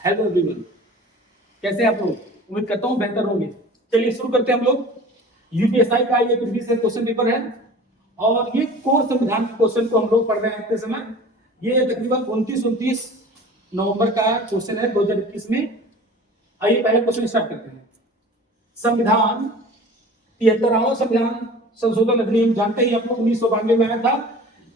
Hello everyone, कैसे हैं आप लोग? उम्मीद करता हूँ बेहतर होंगे। चलिए शुरू करते हैं हम लोग। यूपीएसआई का ये प्रीवियस क्वेश्चन पेपर है और ये कोर संविधान के क्वेश्चन को हम लोग पढ़ रहे हैं इतने समय। ये तकरीबन 29 नवंबर का क्वेश्चन है 2021 में। आइए पहले क्वेश्चन स्टार्ट करते हैं। संविधान 73वां संविधान संशोधन अधिनियम जानते ही आप लोग 1992 में आया था।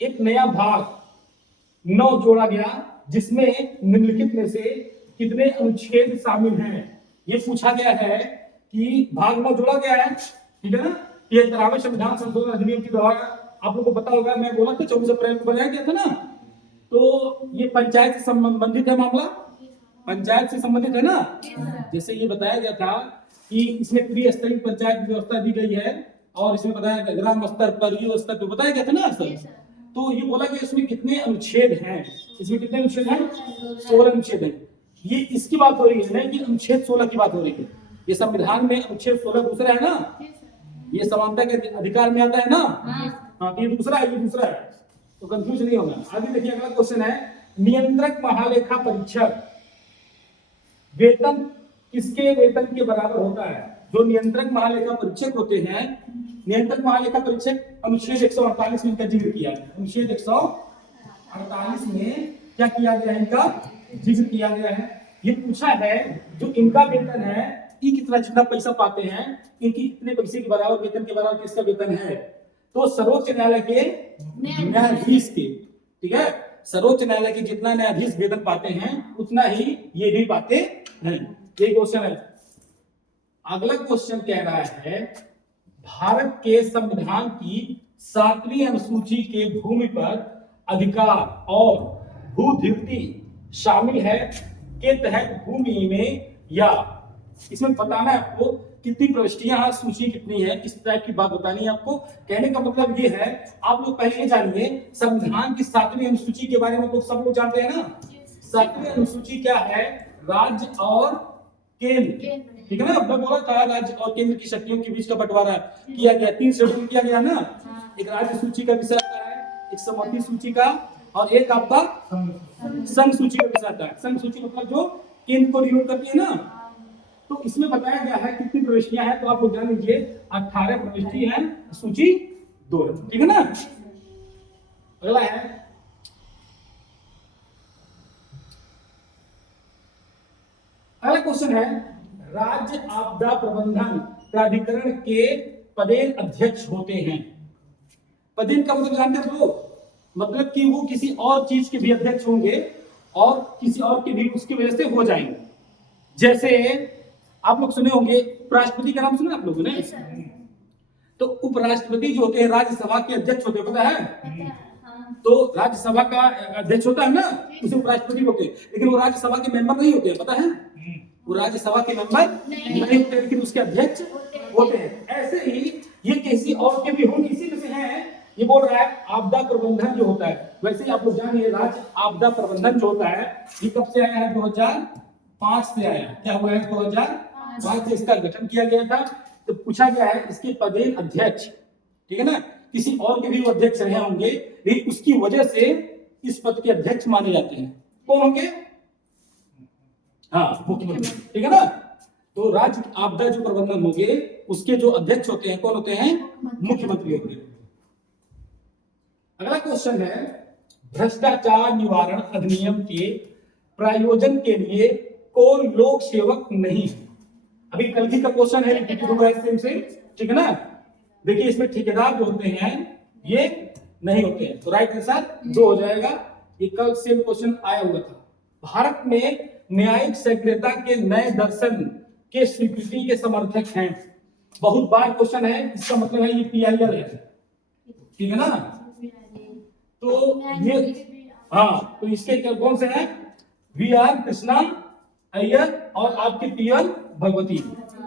एक नया भाग 9 जोड़ा गया जिसमें निम्नलिखित में से कितने अनुच्छेद शामिल हैं, ये पूछा गया है कि भाग 9 जोड़ा गया है, ठीक है ना। 73वें संविधान संशोधन अधिनियम के द्वारा आप लोगों को पता होगा, मैं बोला था 24 अप्रैल को बनाया गया था ना। तो ये पंचायत से संबंधित है मामला, पंचायत से संबंधित है ना। जैसे ये बताया गया था कि इसमें त्रिस्तरीय पंचायत व्यवस्था दी गई है और इसमें बताया गया ग्राम स्तर पर, ये स्तर पर बताया गया था ना सर। तो ये बोला गया इसमें कितने अनुच्छेद हैं, इसमें कितने अनुच्छेद हैं? 16 अनुच्छेद हैं। ये इसकी बात हो रही है ना कि अनुच्छेद 16 की बात हो रही है। ये संविधान में अनुच्छेद 16 दूसरा है ना, ये समानता के अधिकार में आता है ना। हाँ, ये दूसरा है, ये दूसरा है, तो कंफ्यूज नहीं होगा। आगे देखिए अगला क्वेश्चन है, नियंत्रक महालेखा परीक्षक वेतन किसके वेतन के बराबर होता है? जो नियंत्रक महालेखा परीक्षक होते हैं, नियंत्रक महालेखा परीक्षक अनुच्छेद 148 में इनका जिक्र किया है। अनुच्छेद 148 में क्या किया गया है? इनका जिक्र किया गया है। ये पूछा है जो इनका वेतन है, ये कितना जितना पैसा पाते हैं, इनकी कितने पैसे के बराबर वेतन के बराबर किसका वेतन है? तो सर्वोच्च न्यायालय के न्यायाधीश के, ठीक है, सर्वोच्च न्यायालय के जितना न्यायाधीश वेतन पाते हैं उतना ही ये भी पाते हैं। ये क्वेश्चन है। अगला क्वेश्चन कह रहा है, भारत के संविधान की 7वीं अनुसूची के भूमि पर अधिकार और भूधिवृत्ति शामिल है के तहत भूमि में, या इसमें बताना है आपको कितनी प्रविष्टियां हैं, सूची कितनी है, इस टाइप की बात बतानी है आपको। कहने का मतलब ये है, आप लोग पहले जानिए संविधान की 7वीं अनुसूची के बारे में तो सब लोग जानते हैं ना। 7वीं अनुसूची क्या है? राज्य और केंद्र, ठीक है ना। मैं बोला था राज्य और केंद्र की शक्तियों के बीच का बंटवारा किया गया, 3 शेड्यूल किया गया ना। एक राज्य सूची का विषय आता है, एक समवर्ती सूची का, और एक आपका संघ सूची का विषय आता है। संघ सूची मतलब जो केंद्र को रिपोर्ट करती है ना। तो इसमें बताया गया है कितनी प्रविष्टियां हैं, तो आप लोग जान लीजिए 18 प्रविष्टि है, सूची 2 है, ठीक है ना। अगला है, अगला क्वेश्चन है, राज्य आपदा प्रबंधन प्राधिकरण के पदेन अध्यक्ष होते हैं। पदेन का मतलब जानते हैं लोग, मतलब कि वो किसी और चीज के भी अध्यक्ष होंगे और किसी और के भी उसकी वजह से हो जाएंगे। जैसे आप लोग सुने होंगे, उपराष्ट्रपति का नाम सुने आप लोगों ने? तो उपराष्ट्रपति जो होते हैं राज्यसभा के अध्यक्ष होते हैं, पता है? तो राज्यसभा का अध्यक्ष होता है ना, उसे उपराष्ट्रपति होते हैं, लेकिन वो राज्यसभा के मेंबर नहीं होते हैं, पता है? वो राज्यसभा के मेंबर नहीं होते, लेकिन उसके अध्यक्ष होते हैं। ऐसे ही ये किसी और के भी होंगे, इसी में से हैं। ये बोल रहा है आपदा प्रबंधन जो होता है, वैसे ही आप लोग जानिए राज्य आपदा प्रबंधन जो होता है ये कब से आया है? 2005 से आया है। क्या हुआ है? 2005 से इसका गठन किया गया था। तो पूछा गया है इसके पदेन अध्यक्ष, ठीक है ना, किसी और के भी वो अध्यक्ष रहे होंगे, लेकिन उसकी वजह से इस पद के अध्यक्ष माने जाते हैं। कौन होंगे? हाँ, मुख्यमंत्री, ठीक है ना। तो राज्य आपदा जो प्रबंधन होंगे उसके जो अध्यक्ष होते हैं कौन होते हैं? मुख्यमंत्री होते हैं। अगला क्वेश्चन है, भ्रष्टाचार निवारण अधिनियम के प्रायोजन के लिए कौन लोक सेवक नहीं? अभी कल की का क्वेश्चन है, ठीक है ना। देखिए इसमें ठेकेदार जो होते हैं ये नहीं होते हैं, तो राइट आंसर 2 हो जाएगा। ये कल सेम क्वेश्चन आया हुआ था। भारत में न्यायिक सक्रियता के नए दर्शन के स्वीकृति के समर्थक हैं। बहुत बार क्वेश्चन है, इसका मतलब है ये पीआईएल है, ठीक है ना। तो ये हाँ, तो इसके कौन से हैं? वी.आर. कृष्णा अय्यर और आपके पी.एन. भगवती।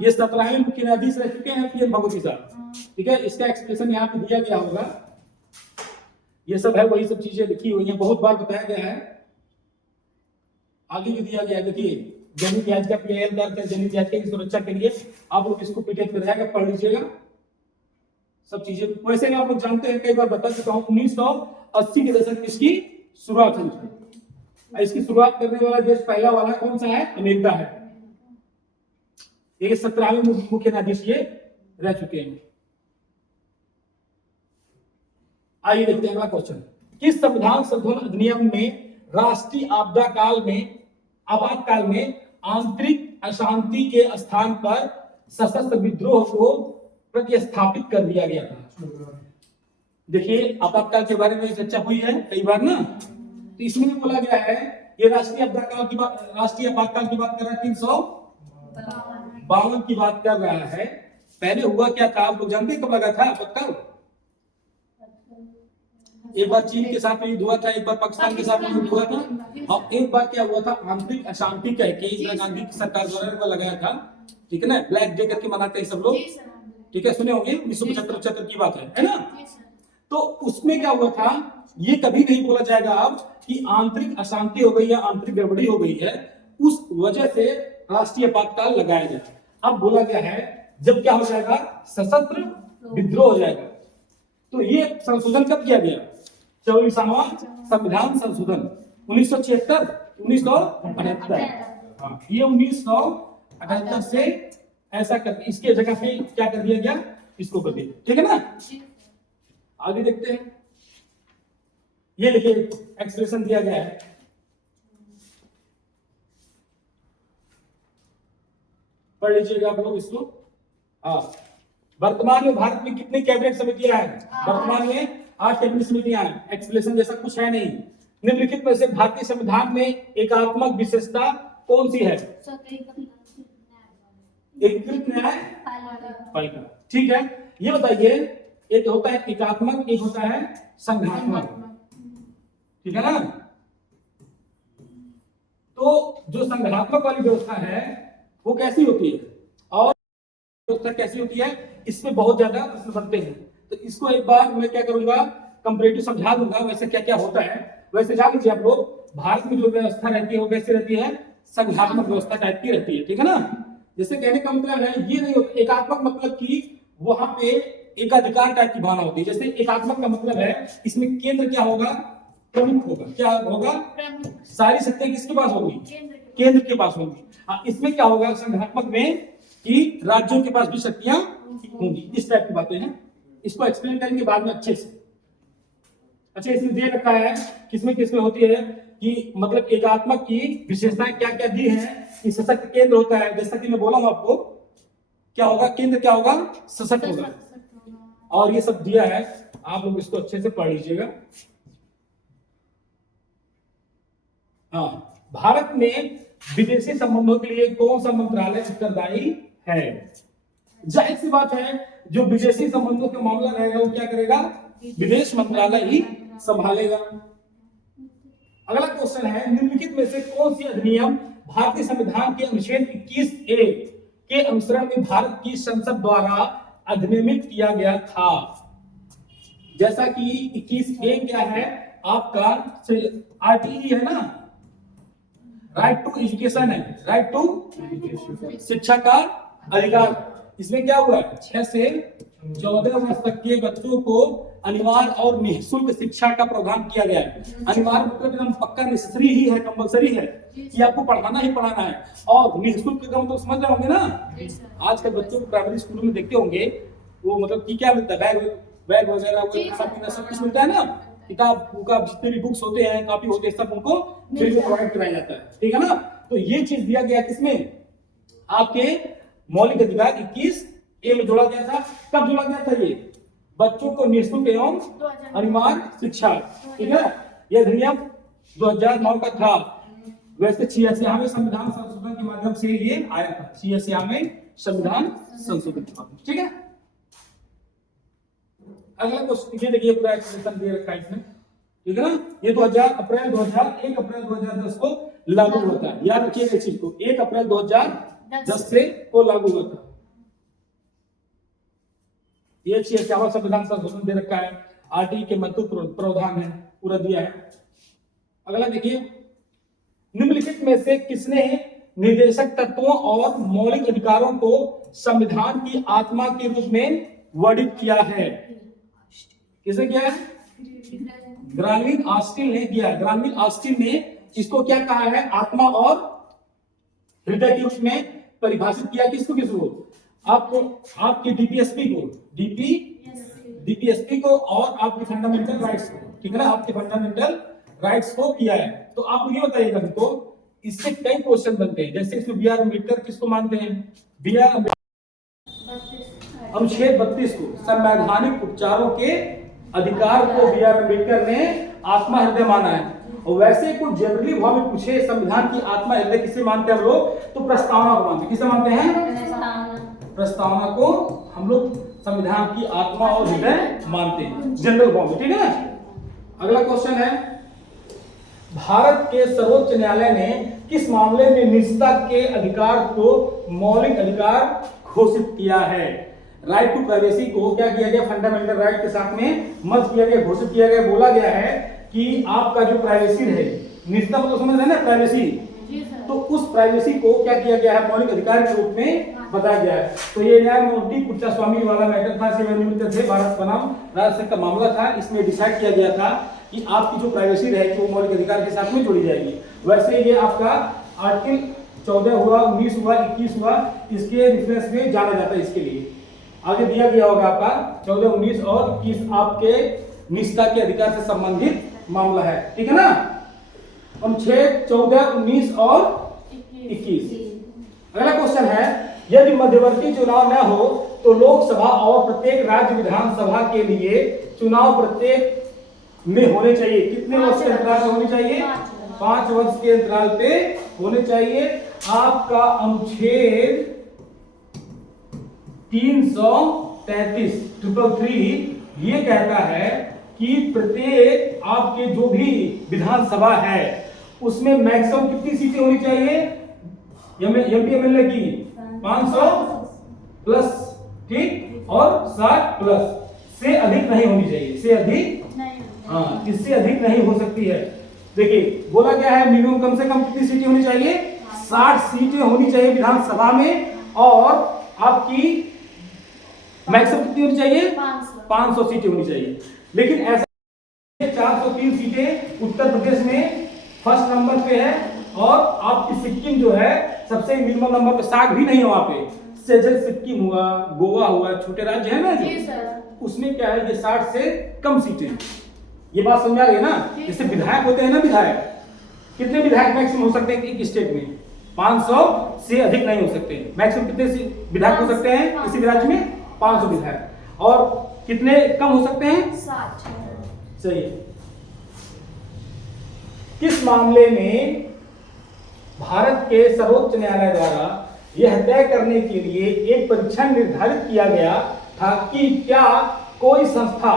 ये 17वें मुख्य न्यायाधीश रह चुके हैं पी.एन. भगवती साहब, ठीक है। इसका एक्सप्रेशन यहाँ पे दिया गया होगा, ये सब है, वही सब चीजें लिखी हुई हैं, बहुत बार बताया गया है, आगे भी दिया गया है। देखिए जनहित याचिका पीआईएल दर्ज है जनहित याचिका की सुरक्षा के लिए, आप लोग इसको पीडीएफ में रहेगा, पढ़ लीजिएगा सब चीजें। वैसे भी आप लोग जानते हैं, कई बार बता चुका हूं, 1980 के दशक में इसकी शुरुआत हुई। इसकी शुरुआत करने वाला देश पहला वाला कौन सा है? अमेरिका है। ये 17वें मुख्य न्यायाधीश ये रह चुके हैं। आइए देखते हैं अगला क्वेश्चन। किस संविधान संशोधन अधिनियम में राष्ट्रीय आपदा काल में आपातकाल में आंतरिक अशांति के स्थान पर सशस्त्र विद्रोह को प्रतिस्थापित कर दिया गया था? देखिए आपातकाल के बारे में चर्चा हुई है कई बार ना, तो इसमें बोला गया है ये राष्ट्रीय आपातकाल की बात कर रहा है, 352 की बात कर रहा है। पहले हुआ क्या था आप लोग जानते हैं? कब लगा था आपातकाल? एक बार चीन के साथ में युद्ध हुआ था, एक बार पाकिस्तान के साथ में युद्ध हुआ था, और एक बार क्या हुआ था आंतरिक अशांति कह के इंदिरा गांधी की सरकार द्वारा लगाया था, ठीक है ना, ब्लैक डे करके मनाते हैं सब लोग, ठीक है, सुने होंगे, 1975 की बात है ना। तो उसमें क्या हुआ था, ये कभी नहीं बोला जाएगा अब कि आंतरिक अशांति हो गई या आंतरिक गड़बड़ी हो गई है, उस वजह से राष्ट्रीय आपातकाल लगाया जाए। अब बोला गया है जब क्या हो जाएगा, सशस्त्र विद्रोह हो जाएगा। तो ये संशोधन कब किया गया? 24वां संविधान संशोधन 1976 1978। हाँ, ये 1978 से ऐसा कर इसके जगह पे क्या कर दिया गया, इसको कर दिया, ठीक है ना। आगे देखते हैं, ये देखिए एक्सप्रेशन दिया गया है, पढ़ लीजिएगा आप लोग इसको। हाँ, वर्तमान में भारत में कितनी कैबिनेट समितियां हैं? वर्तमान में 8 कैबिनेट समितियां हैं। एक्सप्लेनेशन जैसा कुछ है नहीं। निम्नलिखित में से भारतीय संविधान में एकात्मक विशेषता कौन सी है? एकीकृत न्याय पालिका, ठीक है। ये बताइए, एक होता है एकात्मक, एक होता है संघात्मक, ठीक है ना। तो जो संघात्मक वाली व्यवस्था है वो कैसी होती है और व्यवस्था कैसी होती है, इसमें बहुत ज्यादा प्रश्न बनते हैं। तो इसको एक बार मैं क्या करूंगा, कंपैरेटिव समझा दूंगा, वैसे क्या क्या होता है। वैसे जान लीजिए आप लोग, भारत में जो व्यवस्था रहती है वो कैसी रहती है, संघात्मक व्यवस्था टाइप की रहती है, ठीक है ना। जैसे कहने का मतलब है ये नहीं होता एकात्मक, मतलब कि वहां पे एकाधिकार टाइप की भावना होती है। जैसे एकात्मक का मतलब है इसमें केंद्र क्या होगा, प्रमुख होगा, क्या होगा, सारी शक्तियां किसके पास होगी, केंद्र के पास होंगी। इसमें क्या होगा संघात्मक में कि राज्यों के पास भी शक्तियां होंगी, इस टाइप की बातें हैं। इसको एक्सप्लेन करेंगे बाद में अच्छे से। अच्छा, इसमें दे रखा है किसमें किसमें होती है कि मतलब एकात्मक की विशेषताएं क्या क्या दी है कि सशक्त केंद्र होता है, जैसा कि मैं बोला हूं आपको, क्या होगा, केंद्र क्या होगा, सशक्त होगा, और ये सब दिया है, आप लोग इसको अच्छे से पढ़ लीजिएगा। हाँ, भारत में विदेशी संबंधों के लिए कौन सा मंत्रालय उत्तरदायी है? जाहिर सी बात है जो विदेशी संबंधों का मामला रहेगा वो क्या करेगा, विदेश मंत्रालय ही संभालेगा। अगला क्वेश्चन है, निम्नलिखित में से कौन सी अधिनियम भारतीय संविधान के अनुच्छेद 21A के अनुसरण में भारत की संसद द्वारा अधिनियमित किया गया था? जैसा कि 21A क्या है आपका, RTE है ना, राइट टू एजुकेशन है, राइट टू शिक्षा का अधिकार। इसमें क्या हुआ, 6 से 14 वर्ष तक के बच्चों को अनिवार्य और निःशुल्क शिक्षा का प्रावधान किया गया है। अनिवार्य मतलब एकदम पक्का नेसेसरी ही है, कंपलसरी है कि आपको पढ़ाना ही पढ़ाना है, और निःशुल्क का मतलब समझ रहे होंगे ना। आज के बच्चों को प्राइमरी स्कूल में देखते होंगे वो मतलब कि क्या मिलता है, बैग वगैरह खाना पीना सब कुछ मिलता है ना, किताब जितने भी बुक्स होते हैं, कॉपी होते हैं, सब उनको फ्री में प्रोवाइड कराया जाता है, ठीक है ना। तो ये चीज दिया गया किसमें, आपके मौलिक अधिकार 21A में जोड़ा गया था। कब जोड़ा गया था? ये बच्चों को निःशुल्क एवं अनिवार्य शिक्षा, ठीक है। यह अधिनियम 2009 का था। वैसे 86वें संविधान संशोधन के माध्यम से ये आया था, 86वें संविधान संशोधन के माध्यम, ठीक है। अगला क्वेश्चन ये देखिए, पूरा एक्सप्लेनेशन दे रखा है इसमें, ठीक है ना। ये 1 अप्रैल 2010 को लागू हुआ था, याद रखिएगा इस चीज को, 1 अप्रैल 2010 से को लागू हुआ था। ये 86वां संविधान संशोधन दे रखा है, RTE के महत्वपूर्ण प्रावधान है, पूरा दिया है। अगला देखिए, निम्नलिखित में से किसने निर्देशक तत्वों और मौलिक अधिकारों को संविधान की आत्मा के रूप में वर्णित किया है? किसने किया है? ग्रामीण ऑस्टिन ने किया। ग्रामीण ऑस्टिन ने इसको क्या कहा है, आत्मा और हृदय के रूप में परिभाषित किया। किसको आपको, आपके डीपीएसपी को और आपके फंडामेंटल राइट्स को, ठीक है ना, आपके फंडामेंटल राइट्स को किया है। तो आप ये बताइएगा हमको, इससे कई क्वेश्चन बनते हैं। जैसे इसमें बी आर अम्बेडकर किसको मानते हैं, बी आर अनुच्छेद 32 को संवैधानिक उपचारों के अधिकार को बी आर अम्बेडकर ने आत्मा हृदय माना है। और वैसे कुछ जनरली भाव में पूछे संविधान की आत्मा हृदय किसे मानते हैं हम लोग, तो प्रस्तावना को मानते हैं। किसे मानते हैं, प्रस्तावना को हम लोग संविधान की आत्मा और हृदय मानते हैं जनरल भाव में, ठीक है ना। अगला क्वेश्चन है, भारत के सर्वोच्च न्यायालय ने किस मामले में निजता के अधिकार को मौलिक अधिकार घोषित किया है। राइट टू प्राइवेसी को क्या किया गया, फंडामेंटल राइट के साथ में मर्ज किया गया, घोषित किया गया। बोला गया है कि आपका जो प्राइवेसी है, निजता मतलब समझ रहे हैं ना, प्राइवेसी, तो उस प्राइवेसी को क्या किया गया है, मौलिक अधिकार के रूप में बताया गया है। तो ये न्यायमूर्ति कुट्टास्वामी वाला मैटर था, सेवानिवृत्त थे, भारत बनाम राज्य का मामला था। इसमें डिसाइड किया गया था कि आपकी जो प्राइवेसी रहेगी वो मौलिक अधिकार के साथ में जोड़ी जाएगी। वैसे ये आपका आर्टिकल 14 हुआ, 19 हुआ, 21 हुआ, इसके रेफरेंस में जाना जाता है। इसके लिए आगे दिया गया होगा आपका 14, 19 और 21 आपके निजता के अधिकार से संबंधित मामला है, ठीक है ना। अनुच्छेद 14, 19 और 21। अगला क्वेश्चन है, यदि मध्यवर्ती चुनाव न हो तो लोकसभा और प्रत्येक राज्य विधानसभा के लिए चुनाव प्रत्येक में होने चाहिए। कितने वर्ष के अंतराल से होने चाहिए, 5 वर्ष के अंतराल पे होने चाहिए। आपका अनुच्छेद 333 ये कहता है कि प्रत्येक आपके जो भी विधानसभा है उसमें मैक्सिमम कितनी सीटें होनी चाहिए, एमपी एमएलए की 500 प्लस, ठीक, और 60 प्लस, से अधिक नहीं होनी चाहिए, से अधिक, हाँ, इससे अधिक नहीं हो सकती है। देखिए बोला गया है मिनिमम कम से कम कितनी सीटें होनी चाहिए, 60 सीटें होनी चाहिए विधानसभा में, और आपकी मैक्सिमम कितनी होनी चाहिए, 500 सीटें होनी चाहिए। लेकिन ऐसा 403 सीटें उत्तर प्रदेश में फर्स्ट नंबर पे है, और आपकी सिक्किम जो है सबसे मिनिमम नंबर पे, 60 भी नहीं है वहां पे। सेजल सिक्किम हुआ, गोवा हुआ, छोटे राज्य है ना जो, उसमें क्या है, ये 60 से कम सीटें। ये बात समझा रही है ना। जैसे विधायक होते हैं ना, विधायक कितने विधायक मैक्सिमम हो सकते हैं एक स्टेट में, 500 से अधिक नहीं हो सकते। मैक्सिमम कितने विधायक हो सकते हैं किसी राज्य में, 500 विधायक। और कितने कम हो सकते हैं, 60। सही। किस मामले में भारत के सर्वोच्च न्यायालय द्वारा यह तय करने के लिए एक परीक्षण निर्धारित किया गया था कि क्या कोई संस्था,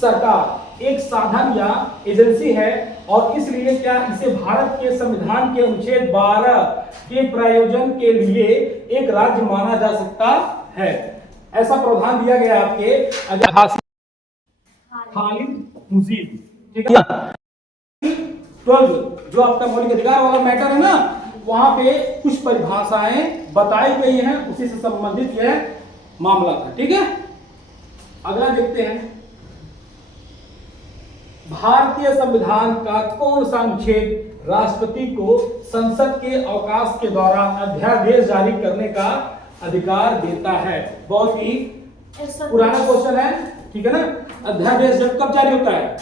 सरकार एक साधन या एजेंसी है, और इसलिए क्या इसे भारत के संविधान के अनुच्छेद 12 के प्रयोजन के लिए एक राज्य माना जा सकता है। ऐसा प्रावधान दिया गया आपके खालिद मुजीब, ठीक है। 12 जो आपका मौलिक अधिकार वाला मैटर है ना, वहां पे कुछ परिभाषाएं बताई गई हैं, उसी से संबंधित यह मामला था, ठीक है। अगला देखते हैं, भारतीय संविधान का कौन सा अनुच्छेद राष्ट्रपति को संसद के अवकाश के दौरान अध्यादेश जारी करने का अधिकार देता है। बहुत ही पुराना क्वेश्चन है, ठीक है ना। अध्यादेश जब कब जारी होता है,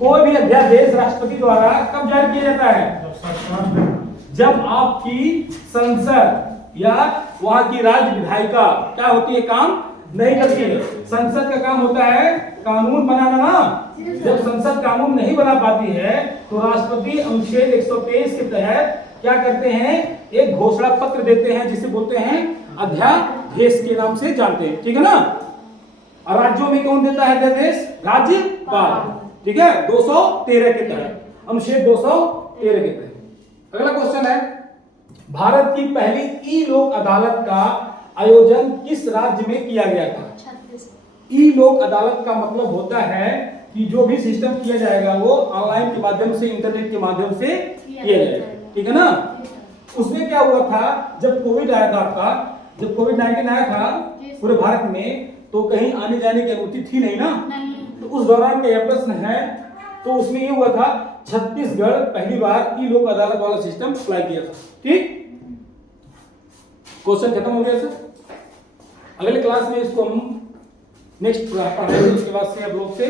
कोई भी अध्यादेश राष्ट्रपति द्वारा कब जारी किया जाता है, जब आपकी संसद या वहां की राज्य विधायिका क्या होती है, काम नहीं करती है। संसद का काम होता है कानून बनाना ना। जब संसद कानून नहीं बना पाती है तो राष्ट्रपति अनुच्छेद 123 के तहत क्या करते हैं, एक घोषणा पत्र देते हैं, जिसे बोलते हैं अध्यादेश के नाम से जानते हैं, ठीक है ना। और राज्यों में कौन देता है अध्यादेश, राज्यपाल, ठीक है, 213 के तहत, अनुच्छेद 213 के तहत। अगला क्वेश्चन है, भारत की पहली ई लोक अदालत का आयोजन किस राज्य में किया गया था। ई लोक अदालत का मतलब होता है कि जो भी सिस्टम किया जाएगा वो ऑनलाइन के माध्यम से, इंटरनेट के माध्यम से किया जाएगा, ठीक है ना। उसमें क्या हुआ था, जब कोविड आया था आपका, जब कोविड-19 आया था पूरे भारत में, तो कहीं आने जाने की अनुमति थी नहीं ना। तो उस दौरान का यह प्रश्न है, तो उसमें ये हुआ था छत्तीसगढ़ पहली बार ई लोक अदालत वाला सिस्टम अप्लाई किया था। ठीक, क्वेश्चन खत्म हो गया सर। अगले क्लास में इसको हम नेक्स्ट पढ़ाएंगे, उसके बाद से आप लोग से